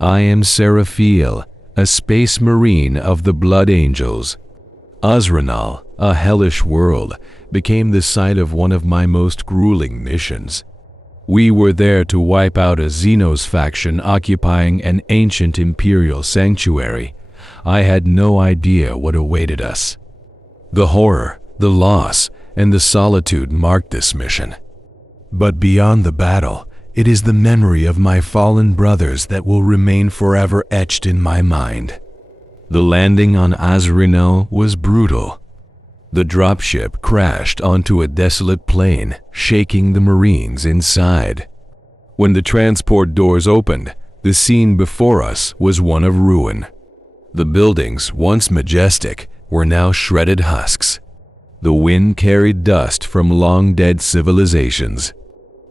I am Seraphiel, a space marine of the Blood Angels. Azra'nal, a hellish world, became the site of one of my most grueling missions. We were there to wipe out a Xenos faction occupying an ancient imperial sanctuary. I had no idea what awaited us. The horror, the loss, and the solitude marked this mission. But beyond the battle, it is the memory of my fallen brothers that will remain forever etched in my mind. The landing on Azra'nal was brutal. The dropship crashed onto a desolate plain, shaking the Marines inside. When the transport doors opened, the scene before us was one of ruin. The buildings, once majestic, were now shredded husks. The wind carried dust from long-dead civilizations.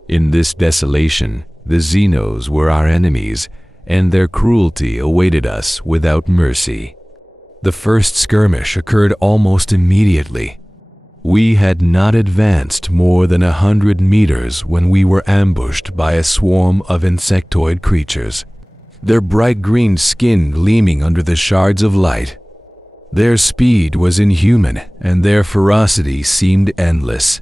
In this desolation, the Xenos were our enemies, and their cruelty awaited us without mercy. The first skirmish occurred almost immediately. We had not advanced more than 100 meters when we were ambushed by a swarm of insectoid creatures, their bright green skin gleaming under the shards of light. Their speed was inhuman, and their ferocity seemed endless.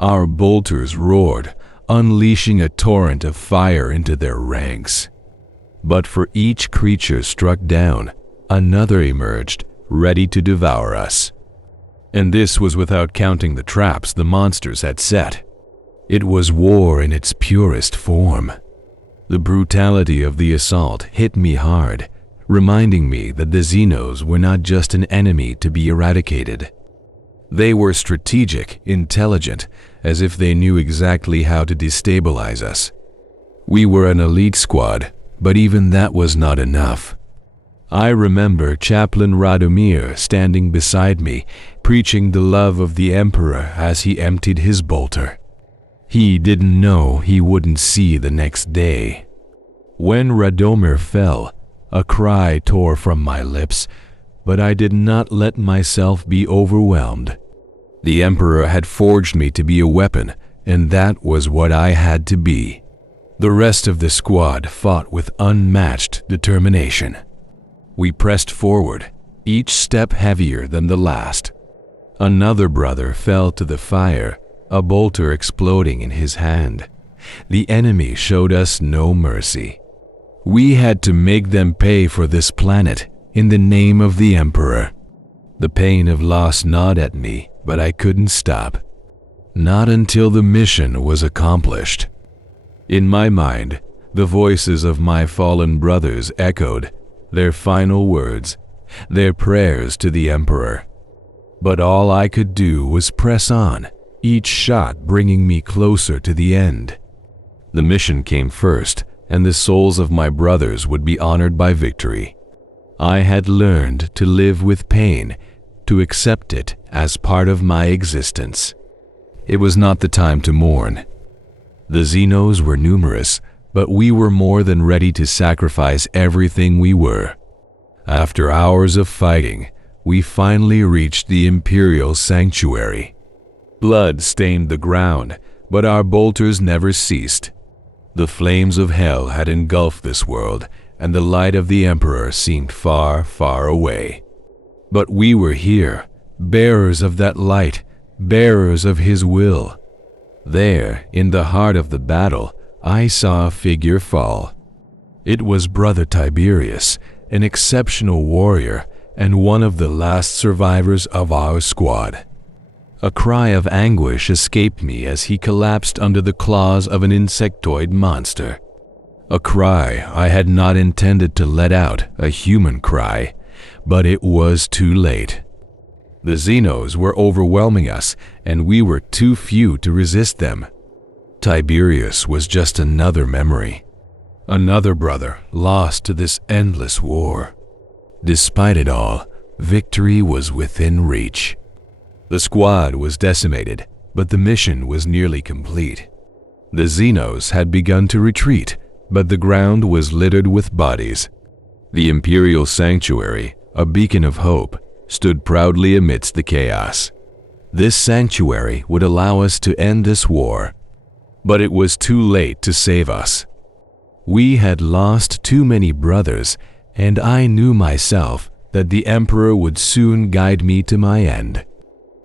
Our bolters roared, unleashing a torrent of fire into their ranks. But for each creature struck down, another emerged, ready to devour us. And this was without counting the traps the monsters had set. It was war in its purest form. The brutality of the assault hit me hard, reminding me that the Xenos were not just an enemy to be eradicated. They were strategic, intelligent, as if they knew exactly how to destabilize us. We were an elite squad, but even that was not enough. I remember Chaplain Radomir standing beside me, preaching the love of the Emperor as he emptied his bolter. He didn't know he wouldn't see the next day. When Radomir fell, a cry tore from my lips, but I did not let myself be overwhelmed. The Emperor had forged me to be a weapon, and that was what I had to be. The rest of the squad fought with unmatched determination. We pressed forward, each step heavier than the last. Another brother fell to the fire, a bolter exploding in his hand. The enemy showed us no mercy. We had to make them pay for this planet in the name of the Emperor. The pain of loss gnawed at me, but I couldn't stop. Not until the mission was accomplished. In my mind, the voices of my fallen brothers echoed, their final words, their prayers to the Emperor. But all I could do was press on, each shot bringing me closer to the end. The mission came first, and the souls of my brothers would be honored by victory. I had learned to live with pain, to accept it as part of my existence. It was not the time to mourn. The Xenos were numerous, but we were more than ready to sacrifice everything we were. After hours of fighting, we finally reached the Imperial Sanctuary. Blood stained the ground, but our bolters never ceased. The flames of hell had engulfed this world, and the light of the Emperor seemed far, far away. But we were here, bearers of that light, bearers of his will. There, in the heart of the battle, I saw a figure fall. It was Brother Tiberius, an exceptional warrior and one of the last survivors of our squad. A cry of anguish escaped me as he collapsed under the claws of an insectoid monster. A cry I had not intended to let out, a human cry, but it was too late. The Xenos were overwhelming us, and we were too few to resist them. Tiberius was just another memory, another brother lost to this endless war. Despite it all, victory was within reach. The squad was decimated, but the mission was nearly complete. The Xenos had begun to retreat, but the ground was littered with bodies. The Imperial Sanctuary, a beacon of hope, stood proudly amidst the chaos. This sanctuary would allow us to end this war, but it was too late to save us. We had lost too many brothers, and I knew myself that the Emperor would soon guide me to my end.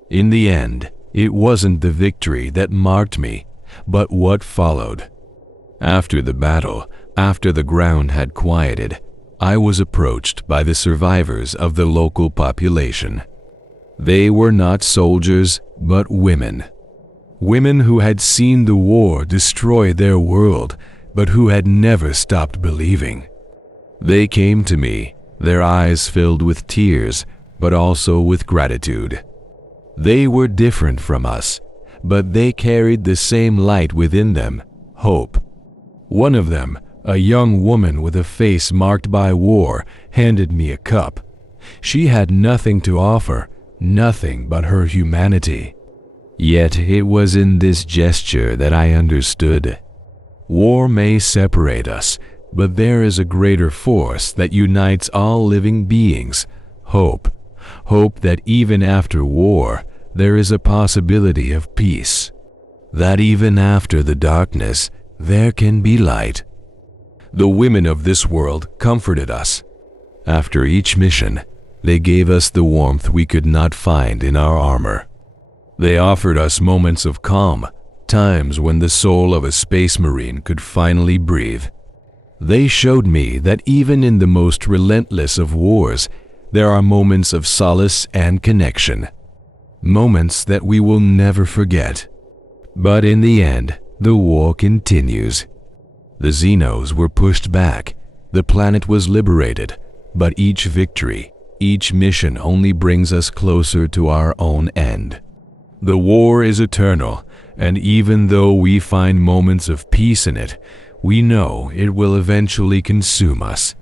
In the end, it wasn't the victory that marked me, but what followed. After the battle, after the ground had quieted, I was approached by the survivors of the local population. They were not soldiers, but women. Women who had seen the war destroy their world, but who had never stopped believing. They came to me, their eyes filled with tears, but also with gratitude. They were different from us, but they carried the same light within them, hope. One of them, a young woman with a face marked by war, handed me a cup. She had nothing to offer, nothing but her humanity. Yet it was in this gesture that I understood. War may separate us, but there is a greater force that unites all living beings, hope. Hope that even after war, there is a possibility of peace. That even after the darkness, there can be light. The women of this world comforted us. After each mission, they gave us the warmth we could not find in our armor. They offered us moments of calm, times when the soul of a space marine could finally breathe. They showed me that even in the most relentless of wars, there are moments of solace and connection. Moments that we will never forget. But in the end, the war continues. The Xenos were pushed back, the planet was liberated, but each victory, each mission only brings us closer to our own end. The war is eternal, and even though we find moments of peace in it, we know it will eventually consume us.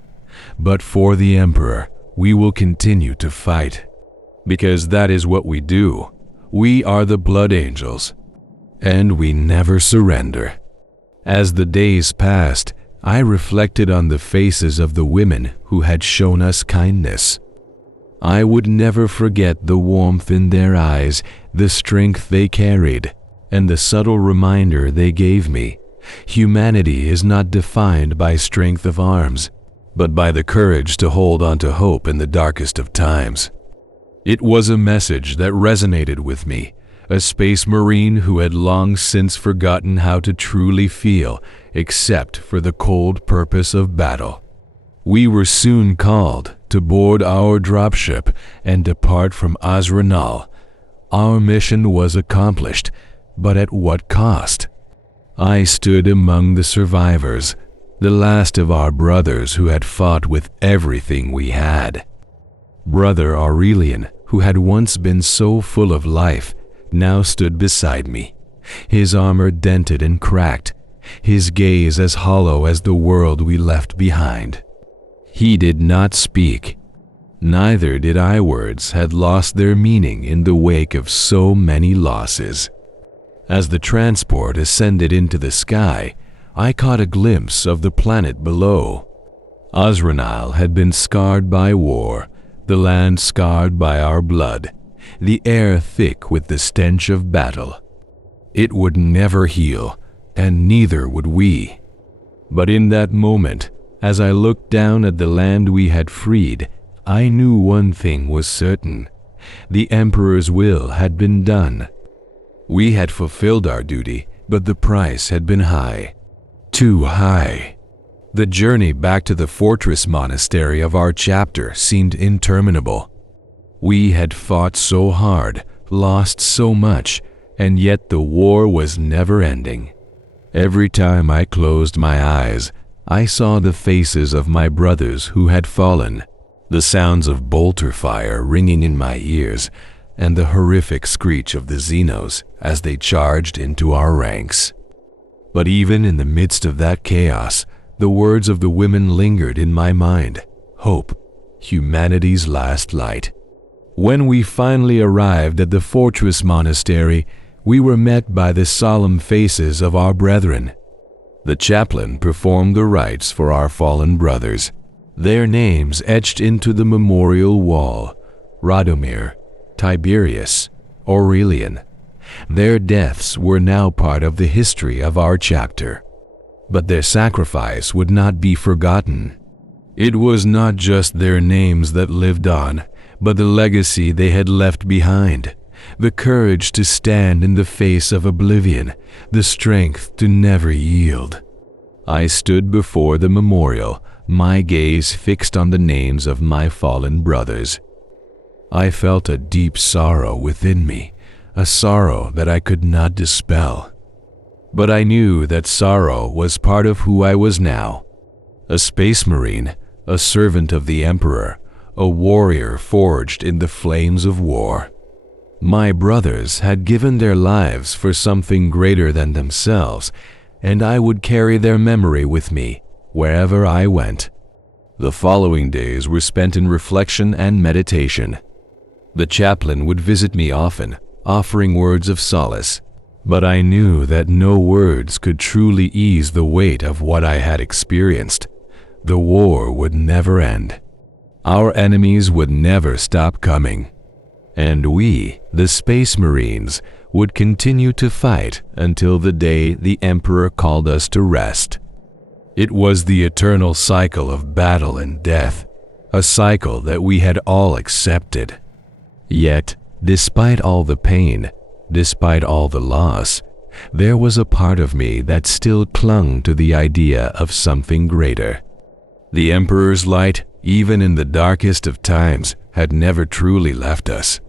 But for the Emperor, we will continue to fight. Because that is what we do. We are the Blood Angels. And we never surrender. As the days passed, I reflected on the faces of the women who had shown us kindness. I would never forget the warmth in their eyes, the strength they carried, and the subtle reminder they gave me. Humanity is not defined by strength of arms, but by the courage to hold on to hope in the darkest of times. It was a message that resonated with me, a space marine who had long since forgotten how to truly feel, except for the cold purpose of battle. We were soon called to board our dropship and depart from Azra'nal. Our mission was accomplished, but at what cost? I stood among the survivors, the last of our brothers who had fought with everything we had. Brother Aurelian, who had once been so full of life, now stood beside me, his armor dented and cracked, his gaze as hollow as the world we left behind. He did not speak. Neither did I. Words had lost their meaning in the wake of so many losses. As the transport ascended into the sky, I caught a glimpse of the planet below. Azra'nal had been scarred by war, the land scarred by our blood, the air thick with the stench of battle. It would never heal, and neither would we. But in that moment, as I looked down at the land we had freed, I knew one thing was certain. The Emperor's will had been done. We had fulfilled our duty, but the price had been high. Too high. The journey back to the fortress monastery of our chapter seemed interminable. We had fought so hard, lost so much, and yet the war was never ending. Every time I closed my eyes, I saw the faces of my brothers who had fallen, the sounds of bolter fire ringing in my ears, and the horrific screech of the Xenos as they charged into our ranks. But even in the midst of that chaos, the words of the women lingered in my mind. Hope, humanity's last light. When we finally arrived at the fortress monastery, we were met by the solemn faces of our brethren. The chaplain performed the rites for our fallen brothers, their names etched into the memorial wall: Radomir, Tiberius, Aurelian. Their deaths were now part of the history of our chapter. but their sacrifice would not be forgotten. It was not just their names that lived on, but the legacy they had left behind, the courage to stand in the face of oblivion, the strength to never yield. I stood before the memorial, my gaze fixed on the names of my fallen brothers. I felt a deep sorrow within me, a sorrow that I could not dispel. But I knew that sorrow was part of who I was now. A space marine, a servant of the Emperor, a warrior forged in the flames of war. My brothers had given their lives for something greater than themselves, and I would carry their memory with me wherever I went. The following days were spent in reflection and meditation. The chaplain would visit me often, offering words of solace, but I knew that no words could truly ease the weight of what I had experienced. The war would never end. Our enemies would never stop coming. And we, the Space Marines, would continue to fight until the day the Emperor called us to rest. It was the eternal cycle of battle and death, a cycle that we had all accepted. Yet, despite all the pain, despite all the loss, there was a part of me that still clung to the idea of something greater. The Emperor's light, even in the darkest of times, had never truly left us.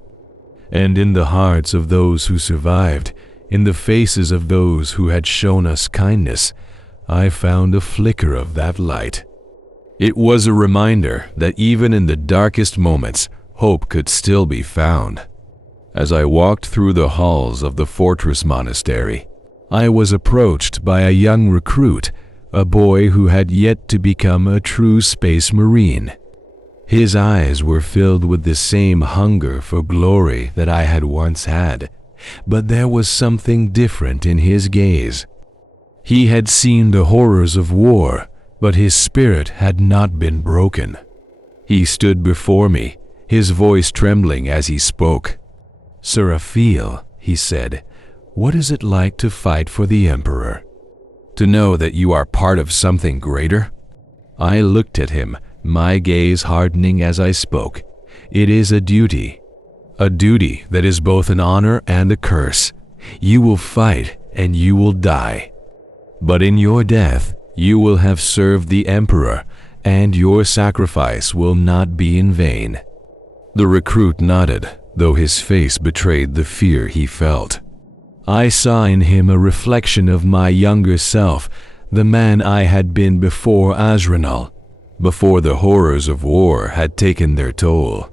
And in the hearts of those who survived, in the faces of those who had shown us kindness, I found a flicker of that light. It was a reminder that even in the darkest moments, hope could still be found. As I walked through the halls of the fortress monastery, I was approached by a young recruit, a boy who had yet to become a true Space Marine. His eyes were filled with the same hunger for glory that I had once had, but there was something different in his gaze. He had seen the horrors of war, but his spirit had not been broken. He stood before me, his voice trembling as he spoke. "Seraphil," he said, "what is it like to fight for the Emperor? To know that you are part of something greater?" I looked at him, my gaze hardening as I spoke. "It is a duty that is both an honor and a curse. You will fight and you will die. But in your death, you will have served the Emperor, and your sacrifice will not be in vain." The recruit nodded, though his face betrayed the fear he felt. I saw in him a reflection of my younger self, the man I had been before Azra'nal, before the horrors of war had taken their toll.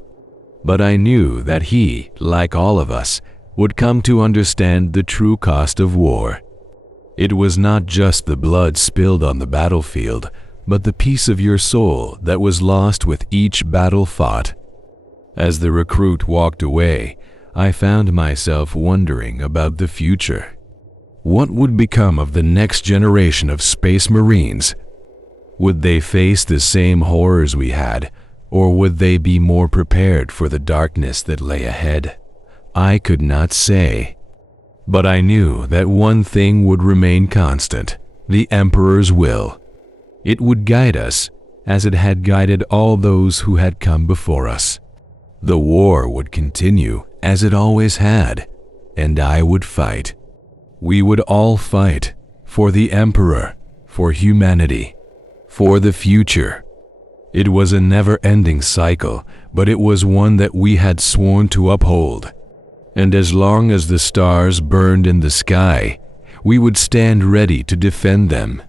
But I knew that he, like all of us, would come to understand the true cost of war. It was not just the blood spilled on the battlefield, but the peace of your soul that was lost with each battle fought. As the recruit walked away, I found myself wondering about the future. What would become of the next generation of Space Marines? Would they face the same horrors we had, or would they be more prepared for the darkness that lay ahead? I could not say. But I knew that one thing would remain constant: the Emperor's will. It would guide us, as it had guided all those who had come before us. The war would continue, as it always had, and I would fight. We would all fight, for the Emperor, for humanity, for the future. It was a never-ending cycle, but it was one that we had sworn to uphold. And as long as the stars burned in the sky, we would stand ready to defend them.